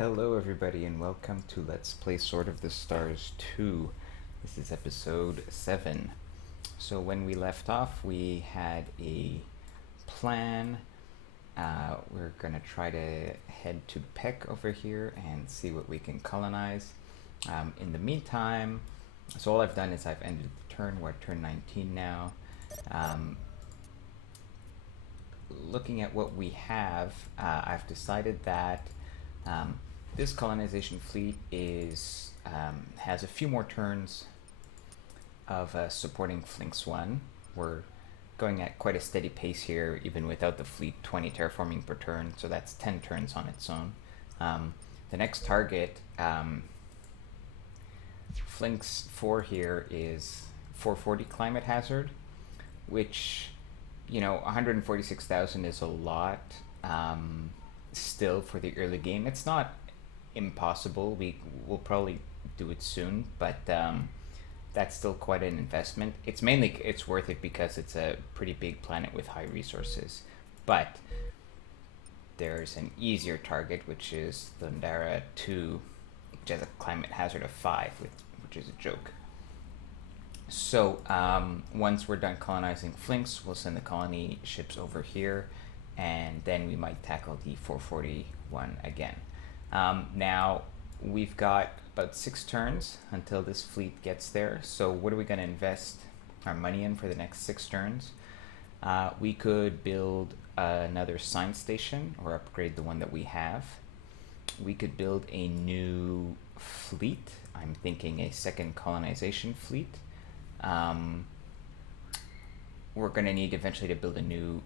Hello everybody and welcome to Let's Play Sword of the Stars 2. This is episode 7. So when we left off we had a plan. We're gonna try to head to Peck over here and see what we can colonize. In the meantime, so all I've done is I've ended the turn. We're at turn 19 now. Looking at what we have, I've decided that this colonization fleet is has a few more turns of supporting Flinks 1. We're going at quite a steady pace here, even without the fleet, 20 terraforming per turn, so that's 10 turns on its own. The next target, Flinks 4 here, is 440 climate hazard, which, you know, 146,000 is a lot still for the early game. It's not impossible. We'll probably do it soon, but that's still quite an investment. It's worth it because it's a pretty big planet with high resources. But there's an easier target, which is Thundara 2, which has a climate hazard of 5, which is a joke. So once we're done colonizing Flinks, we'll send the colony ships over here, and then we might tackle the 441 again. Now we've got about 6 turns until this fleet gets there. So what are we going to invest our money in for the next 6 turns? We could build another science station or upgrade the one that we have. We could build a new fleet. I'm thinking a second colonization fleet. We're going to need eventually to build a new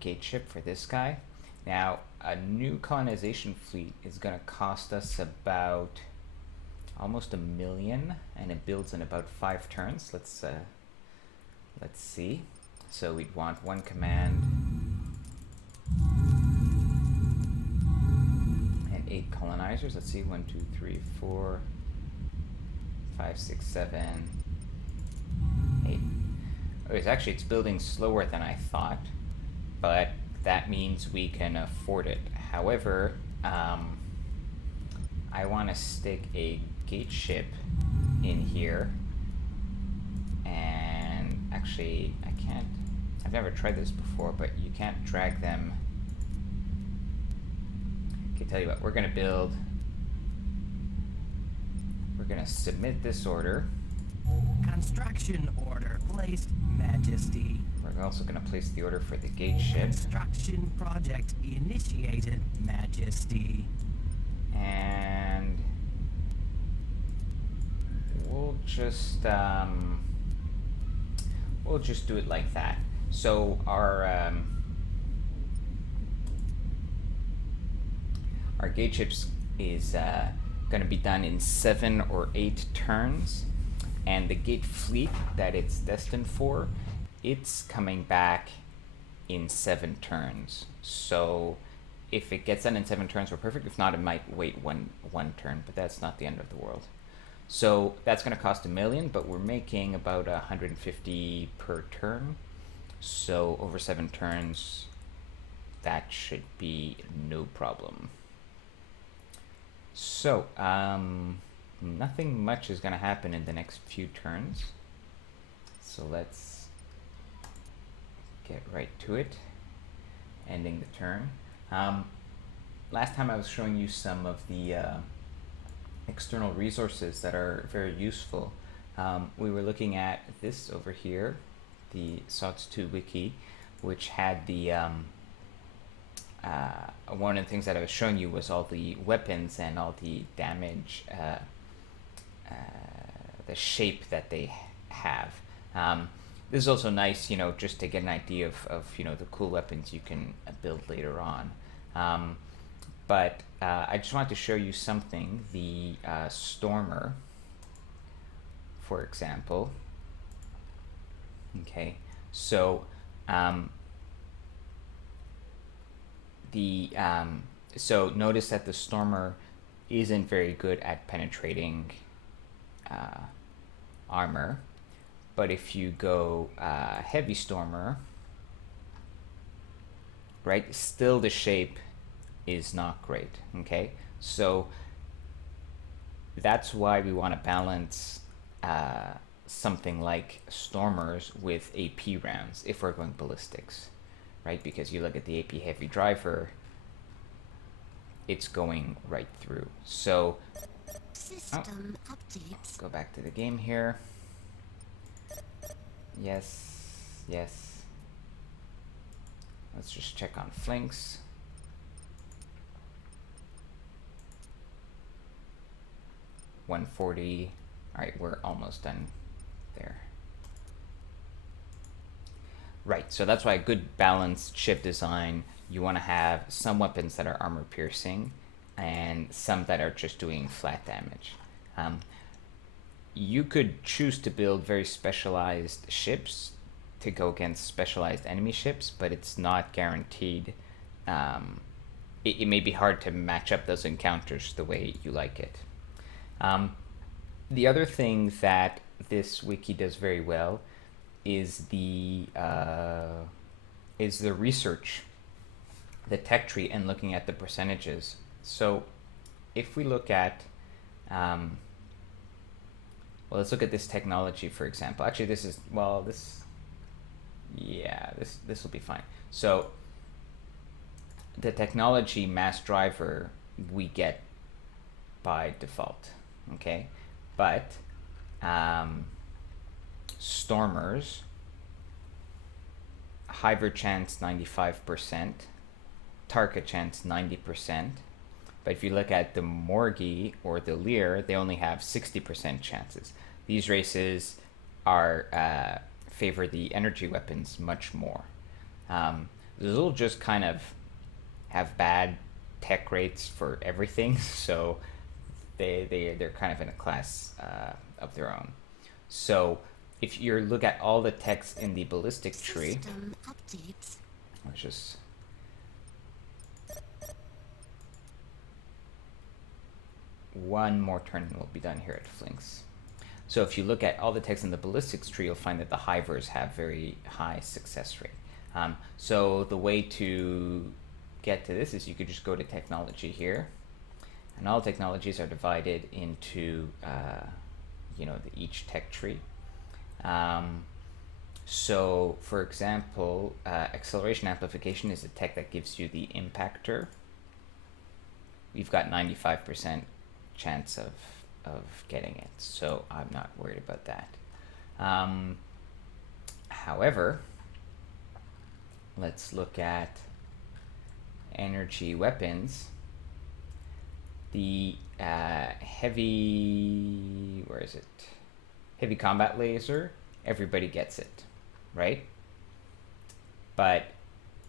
gate ship for this guy. Now, a new colonization fleet is going to cost us about almost $1 million, and it builds in about 5 turns. Let's see. So we'd want 1 command and 8 colonizers. Let's see, 1, 2, 3, 4, 5, 6, 7, 8. It's building slower than I thought, but that means we can afford it. However, I want to stick a gate ship in here, and actually I've never tried this before, but you can't drag them. Okay, tell you what, we're going to submit this order. Construction order placed, Majesty. We're also going to place the order for the gate ship. Construction project initiated, Majesty. And we'll just do it like that. So our gate ships is going to be done in 7 or 8 turns. And the gate fleet that it's destined for, it's coming back in 7 turns. So if it gets done in 7 turns, we're perfect. If not, it might wait one turn, but that's not the end of the world. So that's going to cost $1 million, but we're making about 150 per turn. So over 7 turns, that should be no problem. So, nothing much is going to happen in the next few turns, so let's get right to it, ending the turn. Last time I was showing you some of the external resources that are very useful. We were looking at this over here, the SOTS2 wiki, which had the one of the things that I was showing you was all the weapons and all the damage, the shape that they have. This is also nice, you know, just to get an idea of you know, the cool weapons you can build later on. But I just wanted to show you something. The Stormer, for example. Okay, so so notice that the Stormer isn't very good at penetrating armor, but if you go Heavy Stormer, right, still the shape is not great. Okay, so that's why we want to balance something like stormers with AP rounds if we're going ballistics, right? Because you look at the AP heavy driver, it's going right through. So System updates. go back to the game here. Yes, yes. Let's just check on flanks. $140. All right, we're almost done there. Right, so that's why a good balanced ship design, you want to have some weapons that are armor piercing and some that are just doing flat damage. You could choose to build very specialized ships to go against specialized enemy ships, but it's not guaranteed. It may be hard to match up those encounters the way you like it. The other thing that this wiki does very well is the research, the tech tree, and looking at the percentages. So if we look at well, let's look at this technology, for example. Actually, this is, well, this will be fine. So the technology mass driver we get by default, okay? But stormers, Hiver chance 95%, Tarka chance 90%. But if you look at the Morgi or the Lear, they only have 60% chances. These races are favor the energy weapons much more. Those will just kind of have bad tech rates for everything, so they're kind of in a class of their own. So if you look at all the techs in the ballistic tree, System updates. let's just one more turn and we'll be done here at Flinks. So if you look at all the techs in the ballistics tree, you'll find that the Hivers have very high success rate. So the way to get to this is you could just go to technology here, and all technologies are divided into each tech tree. So for example, acceleration amplification is a tech that gives you the impactor. We've got 95% chance of getting it, so I'm not worried about that. However, let's look at energy weapons. The heavy, where is it? Heavy combat laser, everybody gets it, right? But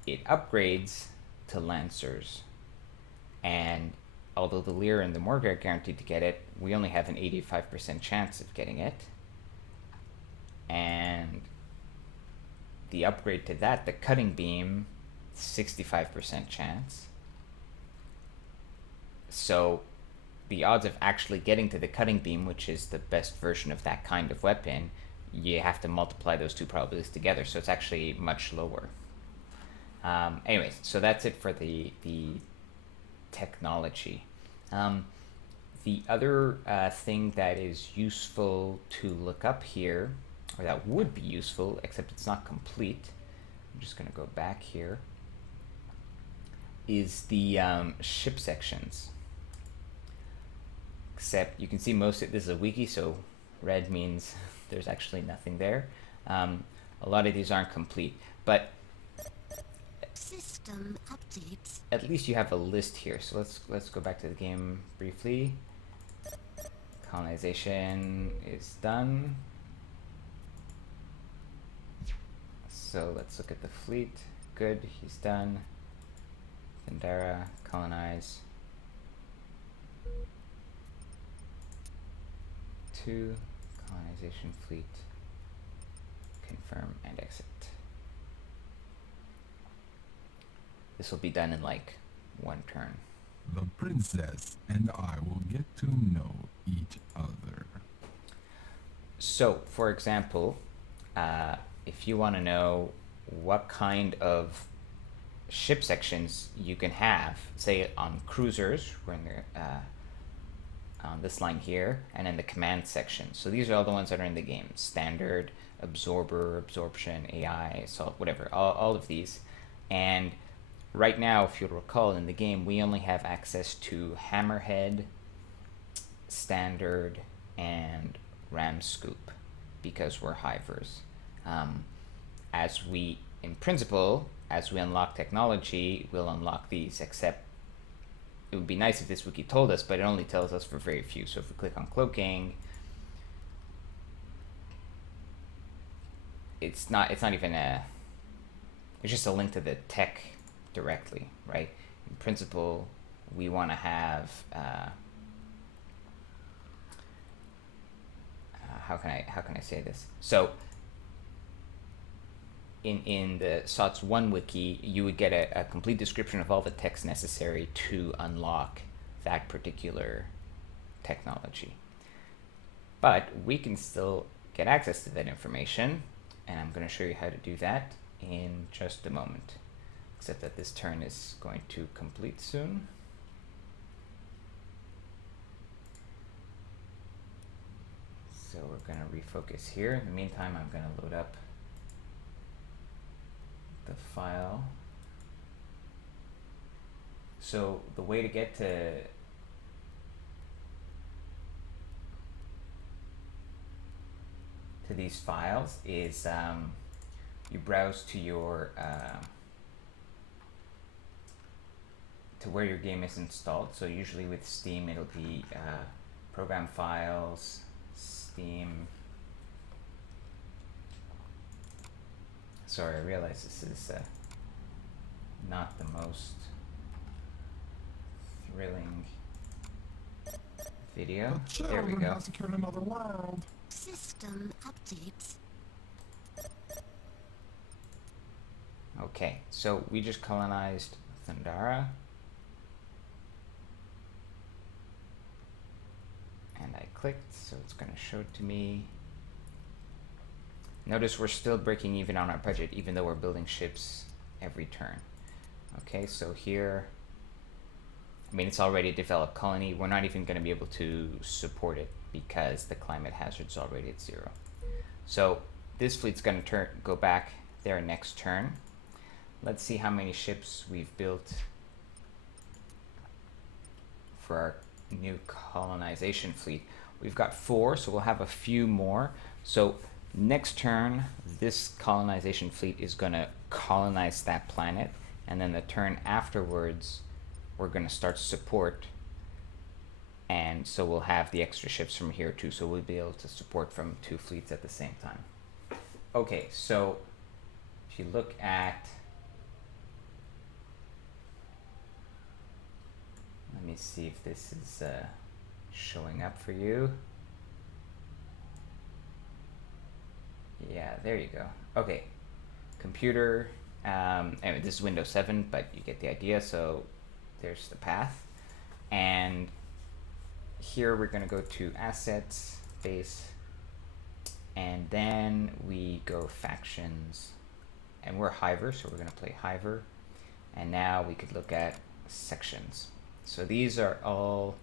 it upgrades to lancers, and although the Lear and the Morgue are guaranteed to get it, we only have an 85% chance of getting it. And the upgrade to that, the cutting beam, 65% chance. So the odds of actually getting to the cutting beam, which is the best version of that kind of weapon, you have to multiply those two probabilities together, so it's actually much lower. Anyways, so that's it for the technology. The other thing that is useful to look up here, or that would be useful, except it's not complete, I'm just going to go back here, is the ship sections. Except you can see most of this is a wiki, so red means there's actually nothing there. A lot of these aren't complete, but System updates. at least you have a list here. So let's go back to the game briefly. Colonization is done. So let's look at the fleet. Good, he's done. Thundara, colonize. 2, colonization fleet. Confirm and exit. This will be done in like one turn. The princess and I will get to know each other. So, for example, if you want to know what kind of ship sections you can have, say on cruisers, we're in the on this line here, and in the command section. So these are all the ones that are in the game: standard, absorber, absorption, AI, assault, whatever, all of these. And right now, if you'll recall, in the game we only have access to hammerhead, standard, and ram scoop because we're hivers. As we, in principle, as we unlock technology, we'll unlock these, except it would be nice if this wiki told us, but it only tells us for very few. So if we click on cloaking, it's not even it's just a link to the tech directly, right? In principle, we want to have how can I say this? So in the SOTS 1 wiki, you would get a complete description of all the text necessary to unlock that particular technology. But we can still get access to that information, and I'm going to show you how to do that in just a moment. Except that this turn is going to complete soon. So we're going to refocus here. In the meantime, I'm going to load up the file. So the way to get to these files is you browse to your to where your game is installed. So usually with Steam it'll be program files, Steam. Sorry, I realize this is not the most thrilling video. The There we children go. have secured another world. System updates. Okay, so we just colonized Thundara. And I clicked, so it's going to show it to me. Notice we're still breaking even on our budget, even though we're building ships every turn. Okay, so here, I mean, it's already a developed colony. We're not even going to be able to support it because the climate hazard's already at 0. So this fleet's going to go back there next turn. Let's see how many ships we've built for our new colonization fleet. We've got 4, so we'll have a few more. So next turn, this colonization fleet is going to colonize that planet, and then the turn afterwards, we're going to start support, and so we'll have the extra ships from here too, so we'll be able to support from 2 fleets at the same time. Okay, so if you look at, let me see if this is showing up for you. Yeah, there you go. Okay, computer, anyway, this is Windows 7, but you get the idea. So there's the path, and here we're going to go to assets, base, and then we go factions, and we're Hiver, so we're going to play Hiver. And now we could look at sections. So these are all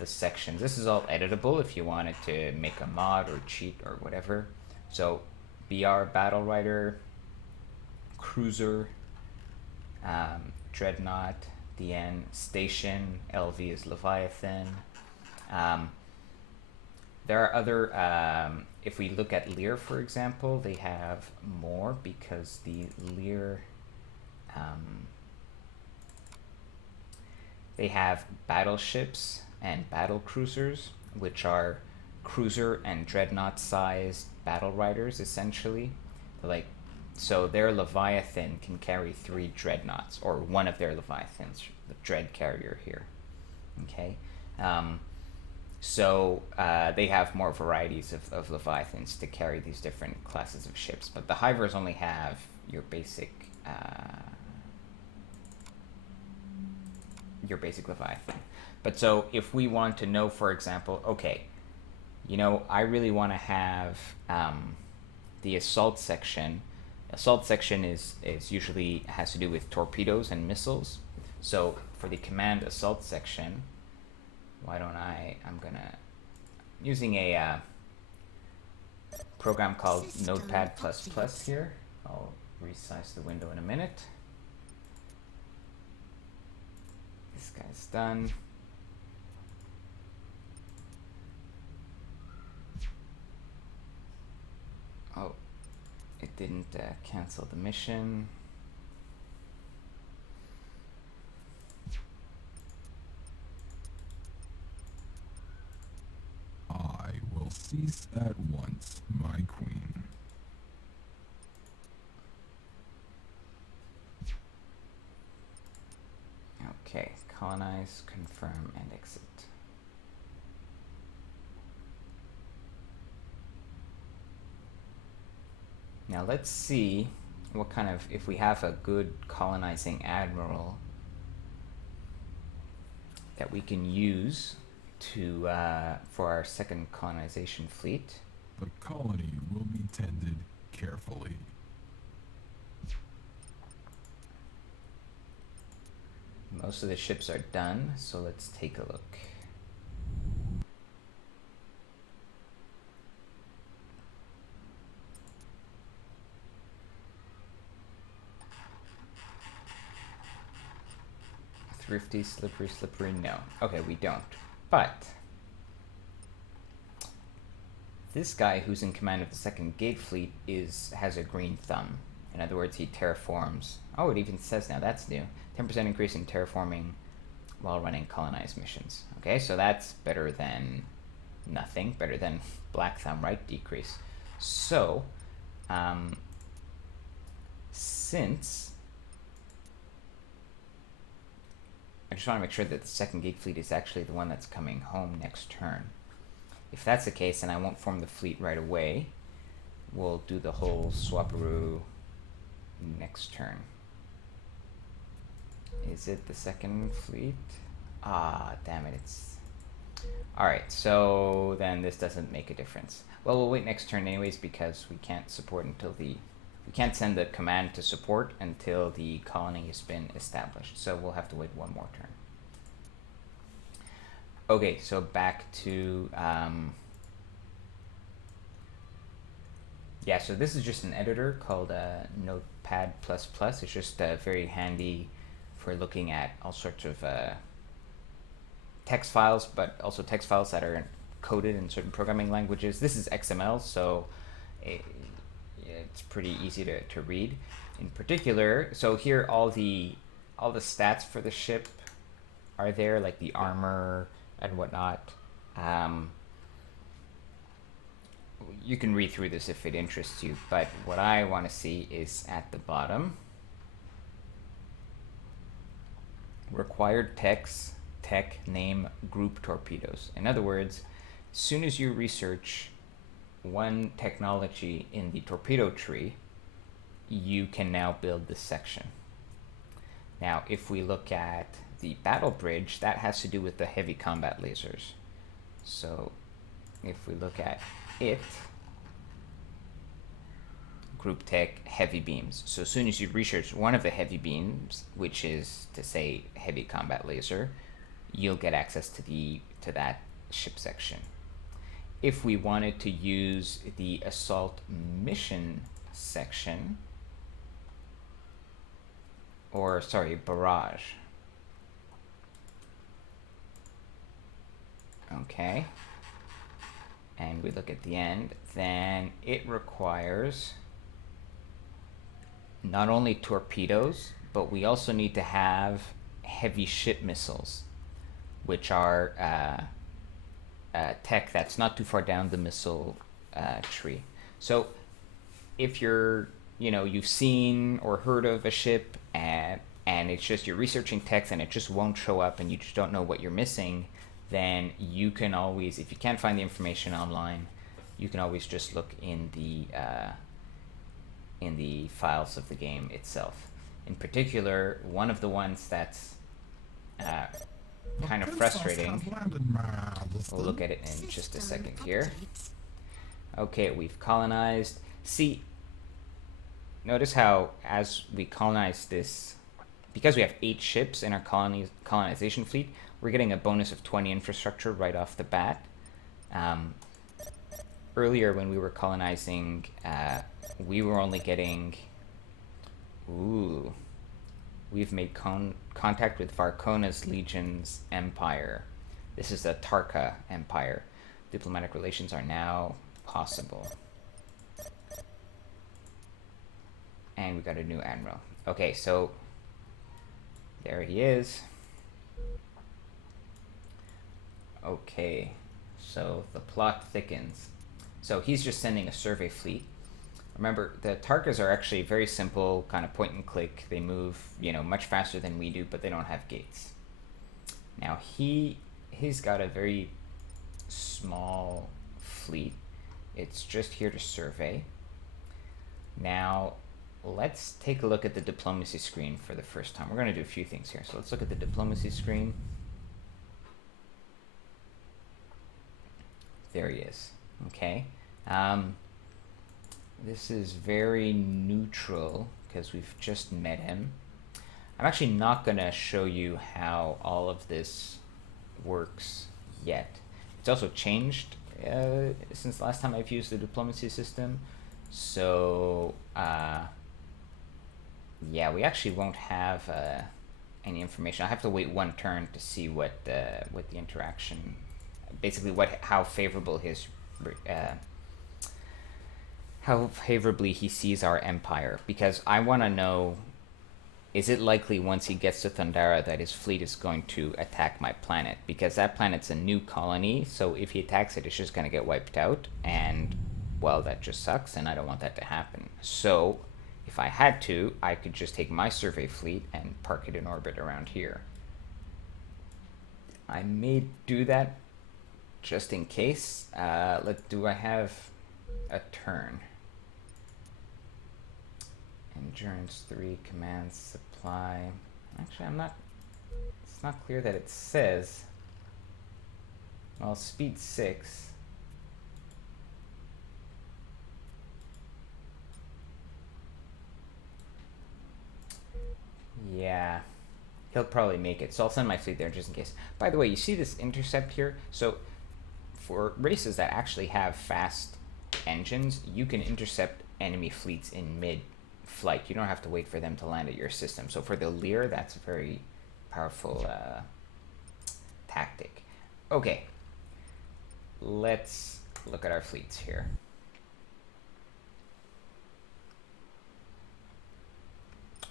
the sections. This is all editable if you wanted to make a mod or cheat or whatever. So BR, Battle Rider, Cruiser, Dreadnought, DN, Station, LV is Leviathan. There are other, if we look at Lear, for example, they have more because the Lear, they have battleships and battle cruisers, which are cruiser and dreadnought sized battle riders essentially. Like, so their Leviathan can carry 3 dreadnoughts, or one of their Leviathans, the dread carrier here. Okay, so they have more varieties of Leviathans to carry these different classes of ships, but the Hivers only have your basic Leviathan. But so if we want to know, for example, okay, you know, I really want to have the assault section Assault section is usually has to do with torpedoes and missiles. So for the command assault section, why don't I'm gonna using a program called System Notepad++ update. here. I'll resize the window in a minute. This guy's done. Oh, it didn't cancel the mission. I will cease at once, my queen. Okay, colonize, confirm, and exit. Now let's see what kind of, if we have a good colonizing admiral that we can use to for our second colonization fleet. The colony will be tended carefully. Most of the ships are done, so let's take a look. Thrifty, slippery, no. Okay, we don't. But this guy who's in command of the second gate fleet has a green thumb. In other words, he terraforms. Oh, it even says now, that's new. 10% increase in terraforming while running colonized missions. Okay, so that's better than nothing, better than black thumb, right? Decrease. So, since I just want to make sure that the second gate fleet is actually the one that's coming home next turn. If that's the case, then I won't form the fleet right away. We'll do the whole swaparoo next turn. Is it the second fleet? Ah, damn it, it's... Alright, so then this doesn't make a difference. Well, we'll wait next turn anyways because we can't support until the... We can't send the command to support until the colony has been established. So we'll have to wait one more turn. Okay, so back to... yeah, so this is just an editor called Notepad++. It's just very handy for looking at all sorts of text files, but also text files that are coded in certain programming languages. This is XML, so it's pretty easy to read. In particular, so here all the stats for the ship are there, like the armor and whatnot. You can read through this if it interests you, but what I want to see is at the bottom, required tech name group torpedoes. In other words, as soon as you research one technology in the torpedo tree, you can now build this section. Now, if we look at the battle bridge, that has to do with the heavy combat lasers. So if we look at it, group tech heavy beams. So as soon as you research one of the heavy beams, which is to say heavy combat laser, you'll get access to that ship section. If we wanted to use the assault mission section, or sorry, barrage. Okay. And we look at the end, then it requires not only torpedoes, but we also need to have heavy ship missiles, which are tech that's not too far down the missile tree. So if you've seen or heard of a ship and it's just you're researching text and it just won't show up and you just don't know what you're missing, then you can always, if you can't find the information online, you can always just look in the files of the game itself. In particular, one of the ones that's kind of frustrating, we'll look at it in just a second here. Okay, we've colonized. See, notice how as we colonize this, because we have 8 ships in our colonization fleet, we're getting a bonus of 20 infrastructure right off the bat. Earlier when we were colonizing, we were only getting... Ooh. We've made contact with Varkona's Legion's empire. This is the Tarka empire. Diplomatic relations are now possible. And we got a new admiral. Okay, so there he is. Okay, so the plot thickens. So he's just sending a survey fleet. Remember, the Tarkas are actually very simple, kind of point and click. They move, you know, much faster than we do, but they don't have gates. Now he's got a very small fleet. It's just here to survey. Now let's take a look at the diplomacy screen for the first time. We're going to do a few things here. So let's look at the diplomacy screen. There he is. Okay. This is very neutral because we've just met him. I'm actually not going to show you how all of this works yet. It's also changed since last time I've used the diplomacy system. So, yeah, we actually won't have any information. I have to wait one turn to see what the interaction, basically how favorable his, how favorably he sees our empire, because I want to know, is it likely once he gets to Thundara that his fleet is going to attack my planet? Because that planet's a new colony, so if he attacks it, it's just going to get wiped out, and, well, that just sucks, and I don't want that to happen. So, if I had to, I could just take my survey fleet and park it in orbit around here. I may do that just in case. Do I have a turn? Endurance 3, command, supply. Actually, it's not clear that it says. Well, speed 6. Yeah, he'll probably make it. So I'll send my fleet there just in case. By the way, you see this intercept here? So for races that actually have fast engines, you can intercept enemy fleets in mid-flight. You don't have to wait for them to land at your system. So for the Lear, that's a very powerful tactic. Okay, let's look at our fleets here.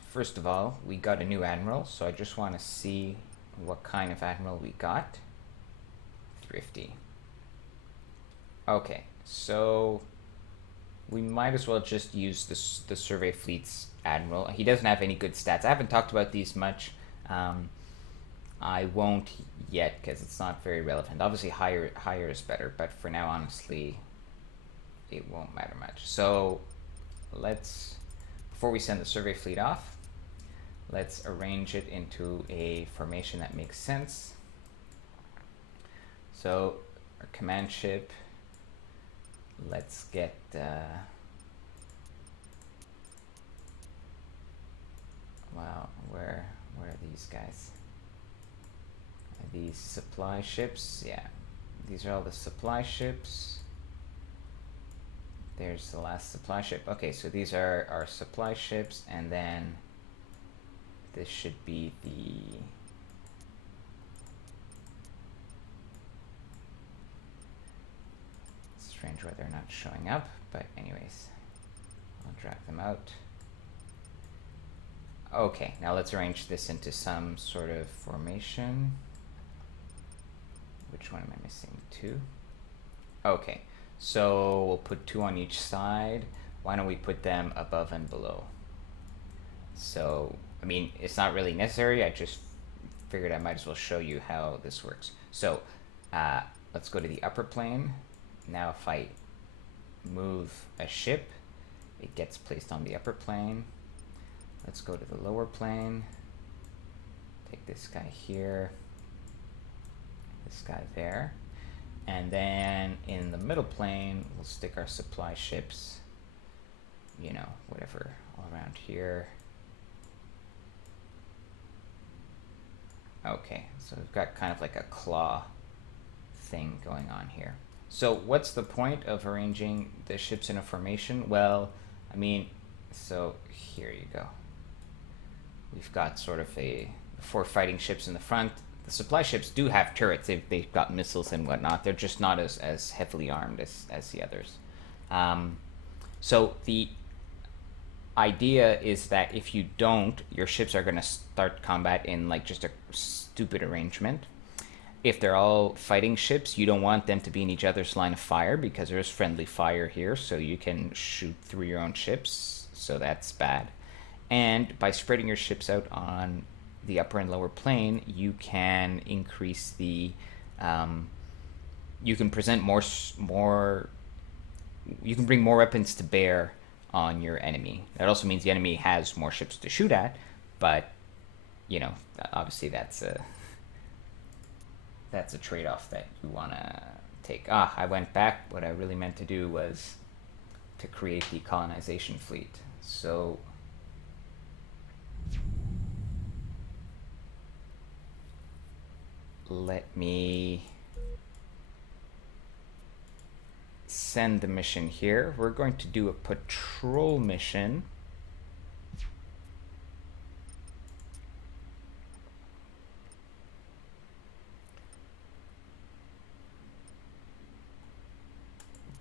First of all, we got a new admiral, so I just want to see what kind of admiral we got. Thrifty. Okay, so we might as well just use the survey fleet's admiral. He doesn't have any good stats. I haven't talked about these much. I won't yet because it's not very relevant. Obviously, higher is better, but for now, honestly, it won't matter much. So let's, before we send the survey fleet off, let's arrange it into a formation that makes sense. So our command ship, let's get wow, where are these guys? Are these supply ships? Yeah, these are all the supply ships. There's the last supply ship. Okay, so these are our supply ships, and then this should be the strange why they're not showing up, but anyways, I'll drag them out. Okay, now let's arrange this into some sort of formation. Which one am I missing? 2? Okay, so we'll put 2 on each side. Why don't we put them above and below? So, I mean, it's not really necessary. I just figured I might as well show you how this works. So, let's go to the upper plane. Now if I move a ship, it gets placed on the upper plane. Let's go to the lower plane. Take this guy here, this guy there. And then in the middle plane, we'll stick our supply ships you know, whatever, all around here. Okay, so we've got kind of like a claw thing going on here. So what's the point of arranging the ships in a formation? Well, I mean, so here you go. We've got sort of a 4 fighting ships in the front. The supply ships do have turrets. They've got missiles and whatnot. They're just not as heavily armed as the others. So the idea is that if you don't, your ships are going to start combat in like just a stupid arrangement. If they're all fighting ships, you don't want them to be in each other's line of fire because there's friendly fire here, so you can shoot through your own ships, so that's bad. And by spreading your ships out on the upper and lower plane, you can increase the you can present more you can bring more weapons to bear on your enemy. That also means the enemy has more ships to shoot at, but you know, obviously that's a trade-off that you want to take. I went back. What I really meant to do was to create the colonization fleet. So let me send the mission here. We're going to do a patrol mission.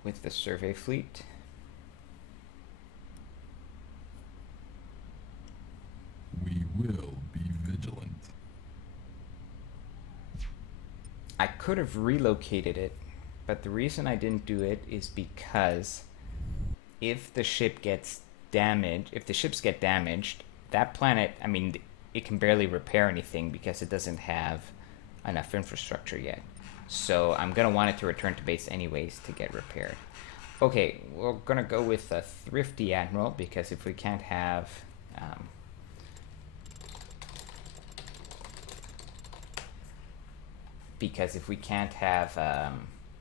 With the survey fleet. We will be vigilant. I could have relocated it, but the reason I didn't do it is because if the ship gets damaged, if the ships get damaged, that planet, I mean, it can barely repair anything because it doesn't have enough infrastructure yet. So I'm going to want it to return to base anyways to get repaired. Okay, we're going to go with a thrifty admiral because if we can't have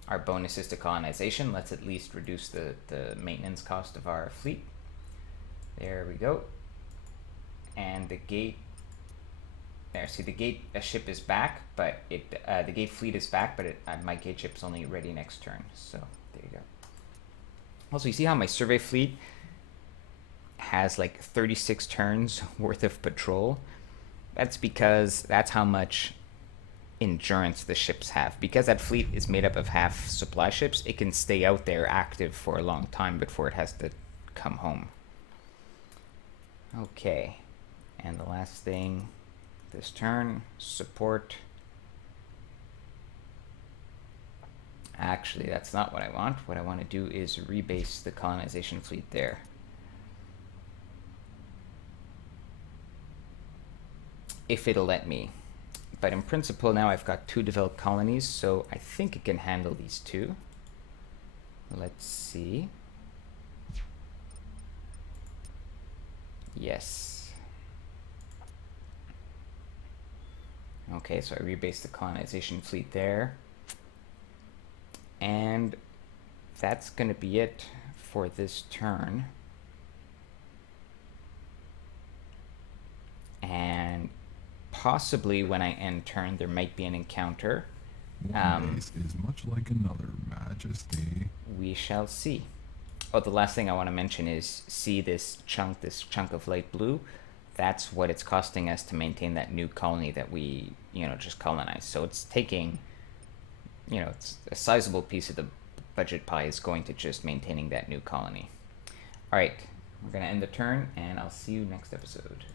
our bonuses to colonization, let's at least reduce the maintenance cost of our fleet. There we go. And the gate, there, see the gate ship is back, but the gate fleet is back, but my gate ship's only ready next turn, so there you go. Also, you see how my survey fleet has like 36 turns worth of patrol? That's because that's how much endurance the ships have. Because that fleet is made up of half supply ships, it can stay out there active for a long time before it has to come home. Okay, and the last thing this turn, support. Actually, that's not what I want. What I want to do is rebase the colonization fleet there. If it'll let me. But in principle now I've got 2 developed colonies, so I think it can handle these 2. Let's see. Yes. Okay, so I rebased the colonization fleet there. And that's going to be it for this turn. And possibly when I end turn, there might be an encounter. One base is much like another, Majesty. We shall see. Oh, the last thing I want to mention is, see this chunk of light blue? That's what it's costing us to maintain that new colony that we, just colonized. So it's taking, it's a sizable piece of the budget pie is going to just maintaining that new colony. All right, we're going to end the turn, and I'll see you next episode.